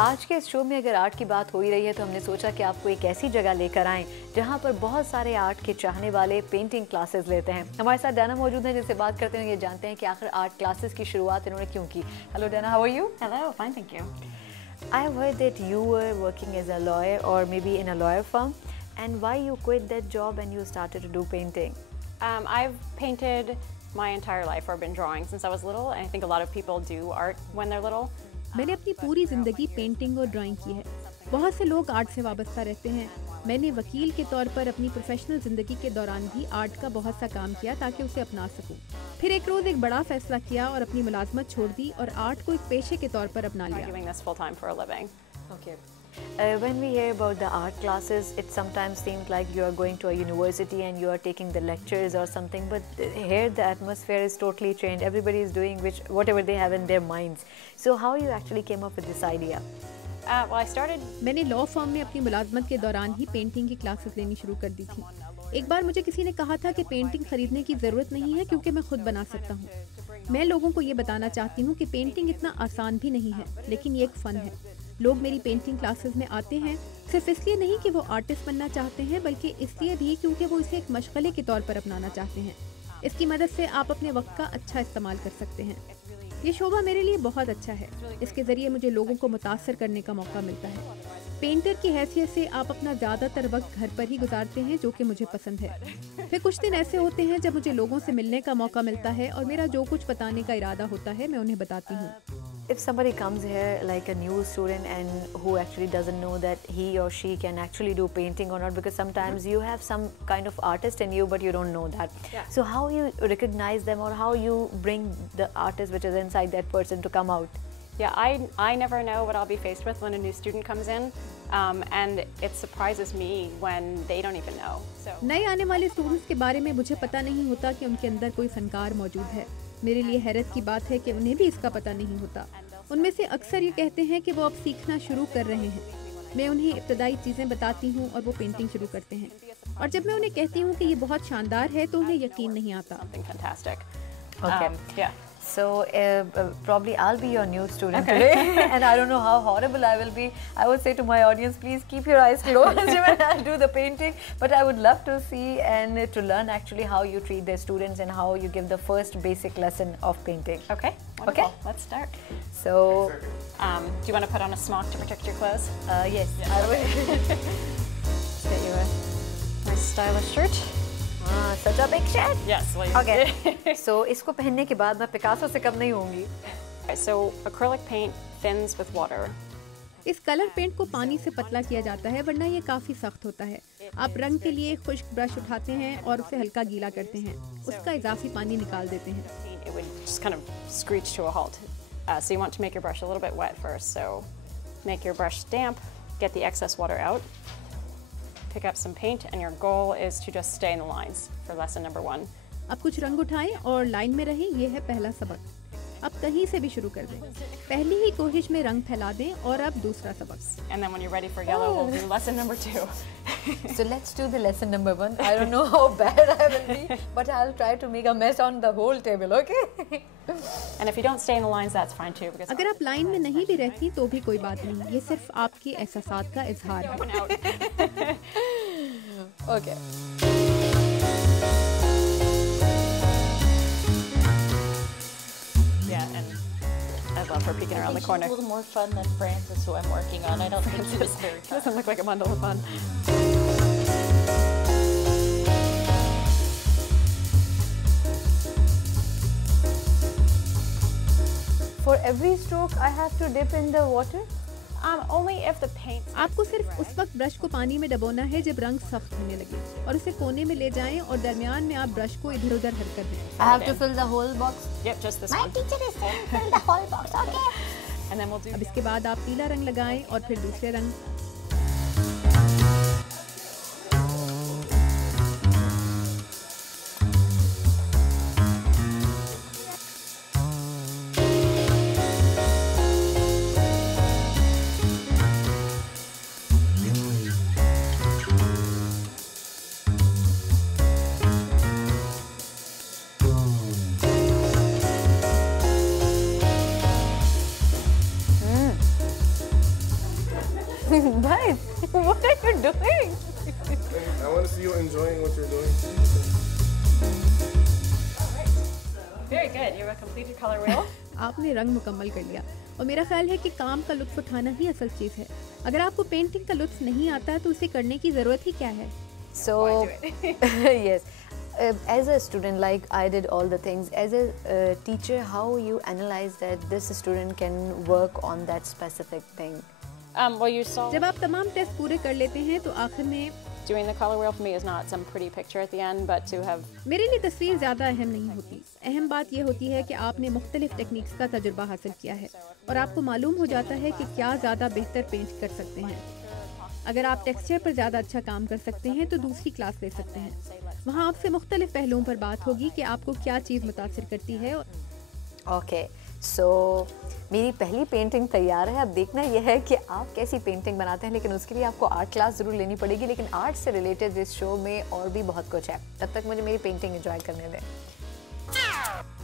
आज के इस शो में अगर आर्ट की बात हो ही रही है तो हमने सोचा कि आपको एक ऐसी जगह लेकर आएं जहां पर बहुत सारे आर्ट के चाहने वाले पेंटिंग क्लासेस लेते हैं। हमारे साथ डैना मौजूद हैं जिनसे बात करते हैं, ये जानते हैं कि आखिर आर्ट क्लासेस की शुरुआत इन्होंने क्यों की। Hello Dana, how are you? Hello, fine, thank you. I have heard that you were working as a lawyer or maybe in a lawyer firm, and why you quit that job and you started to do painting? I've painted my entire life or been drawing since I was little, and I think a lot of people do art when they're little. मैंने अपनी पूरी जिंदगी पेंटिंग और ड्राइंग की है। बहुत से लोग आर्ट से वाबस्ता रहते हैं। मैंने वकील के तौर पर अपनी प्रोफेशनल जिंदगी के दौरान भी आर्ट का बहुत सा काम किया ताकि उसे अपना सकूं। फिर एक रोज एक बड़ा फैसला किया और अपनी मुलाजमत छोड़ दी और आर्ट को एक पेशे के तौर पर अपना I'm लिया। doing this full time for a living. Okay. When we hear about the art classes, it sometimes seems like you are going to a university and you are taking the lectures or something, but here the atmosphere is totally changed. Everybody is doing whatever they have in their minds. So how you actually came up with this idea? Well, I started. मैंने law firm में अपनी मुलाजमत के दौरान ही पेंटिंग की क्लासेस लेनी शुरू कर दी थी। एक बार मुझे किसी ने कहा था कि पेंटिंग खरीदने की ज़रूरत नहीं है क्योंकि मैं खुद बना सकता हूँ। मैं लोगों को ये बताना चाहती हूँ कि पेंटिंग इतना आसान भी नहीं है, लेकिन ये एक फ़न है। लोग मेरी पेंटिंग क्लासेस में आते हैं सिर्फ इसलिए नहीं कि वो आर्टिस्ट बनना चाहते हैं, बल्कि इसलिए भी क्योंकि वो इसे एक मशगले के तौर पर अपनाना चाहते हैं। इसकी मदद से आप अपने वक्त का अच्छा इस्तेमाल कर सकते हैं। ये शोबा मेरे लिए बहुत अच्छा है। इसके ज़रिए मुझे लोगों को मुतासर करने का मौका मिलता है। पेंटर की हैसियत से आप अपना ज़्यादातर वक्त घर पर ही गुजारते हैं, जो कि मुझे पसंद है। फिर कुछ दिन ऐसे होते हैं जब मुझे लोगों से मिलने का मौका मिलता है और मेरा जो कुछ बताने का इरादा होता है मैं उन्हें बताती हूँ। If somebody comes here like a new student and who actually doesn't know that he or she can actually do painting or not, because sometimes you have some kind of artist in you but you don't know that. Yeah. So how you recognize them or how you bring the artist which is inside that person to come out? Yeah, I never know what I'll be faced with when a new student comes in, and it surprises me when they don't even know. So. नए आने वाले स्टूडेंट्स के बारे में मुझे पता नहीं होता कि उनके अंदर कोई फनकार मौजूद है। मेरे लिए हैरत की बात है कि उन्हें भी इसका पता नहीं होता। उनमें से अक्सर ये कहते हैं कि वो अब सीखना शुरू कर रहे हैं। मैं उन्हें इब्तदाई चीज़ें बताती हूँ और वो पेंटिंग शुरू करते हैं। और जब मैं उन्हें कहती हूँ कि ये बहुत शानदार है तो उन्हें यकीन नहीं आता। Something fantastic. Okay. Yeah. So probably I'll be your new student Okay. today, and I don't know how horrible I will be. I would say to my audience, please keep your eyes closed when I do the painting. But I would love to see and to learn actually how you treat the students and how you give the first basic lesson of painting. Okay. Wonderful. Okay. Let's start. So Do you want to put on a smock to protect your clothes? yes, I will. Get you a Nice stylish shirt. such a big shirt. Yes. Well, Okay. So इसको पहनने के बाद मैं पिकासो से कम नहीं होंगी. So acrylic paint thins with water. इस colour paint को पानी से पतला किया जाता है वरना ये काफ़ी सख्त होता है। आप रंग के लिए खुश्क ब्रश उठाते हैं और उसे हल्का गीला करते हैं। उसका इजाफी पानी निकाल देते हैं। It would just kind of screech to a halt. So you want to make your brush a little bit wet first. So make your brush damp, get the excess water out, pick up some paint, and your goal is to just stay in the lines for lesson number 1. अब कुछ रंग उठाएं और लाइन में रहें, ये है पहला सबक। अब कहीं से भी शुरू कर दें। पहली ही कोशिश में रंग फैला दें और अब दूसरा सबक। And then when you're ready for yellow, we'll do lesson number 2. So let's do the lesson number 1. I don't know how bad I will be, but I'll try to make a mess on the whole table, okay? And if you don't stay in the lines, that's fine too. Because अगर आप लाइन में नहीं भी रहती तो भी कोई बात नहीं, ये सिर्फ आपके एहसासात का इजहार है। going out. Okay. Yeah, and I love her peeking around the corner. She's a little more fun than Frances, who I'm working on. I don't think she was very fun. Doesn't look like a bundle of fun. For every stroke, I have to dip in the water. Only if the paint. आपको सिर्फ उस वक्त ब्रश को पानी में डबोना है जब रंग सख्त होने लगे और उसे कोने में ले जाएं और दरमियान में आप ब्रश को इधर-उधर हरकत दें। I have to fill the whole box. Yep, just this My one. teacher is saying fill the whole box, okay? And then we'll do. अब इसके बाद आप पीला रंग लगाएं और फिर दूसरे रंग। see you enjoying what you're doing. Very good. You have a completed color wheel. आपने रंग मुकम्मल कर लिया और मेरा ख्याल है कि काम का लुत्फ उठाना ही असल चीज़ है। अगर आपको पेंटिंग का लुत्फ नहीं आता है तो उसे करने की ज़रूरत ही क्या है? So, yes, as a student, like I did all the things. As a teacher, how you analyze that this student can work on that specific thing? Well, you saw जब आप तमाम टेस्ट पूरे कर लेते हैं तो आखिर में doing the color wheel for me is not some pretty picture at the end, but to have मेरे लिए तस्वीर ज़्यादा अहम नहीं होती। अहम बात यह होती है कि आपने मुख्तलिफ टेक्निक्स का तजुर्बा हासिल किया है और आपको मालूम हो जाता है कि क्या ज़्यादा बेहतर पेंट कर सकते हैं। अगर आप टेक्सचर पर ज़्यादा अच्छा काम कर सकते हैं तो दूसरी क्लास ले सकते हैं। वहाँ आपसे मुख्तलिफ पहलुओं पर बात होगी कि आपको क्या चीज़ मुतासिर करती है। ओके, सो मेरी पहली पेंटिंग तैयार है। अब देखना यह है कि आप कैसी पेंटिंग बनाते हैं, लेकिन उसके लिए आपको आर्ट क्लास ज़रूर लेनी पड़ेगी। लेकिन आर्ट से रिलेटेड इस शो में और भी बहुत कुछ है। तब तक मुझे मेरी पेंटिंग एंजॉय करने दें।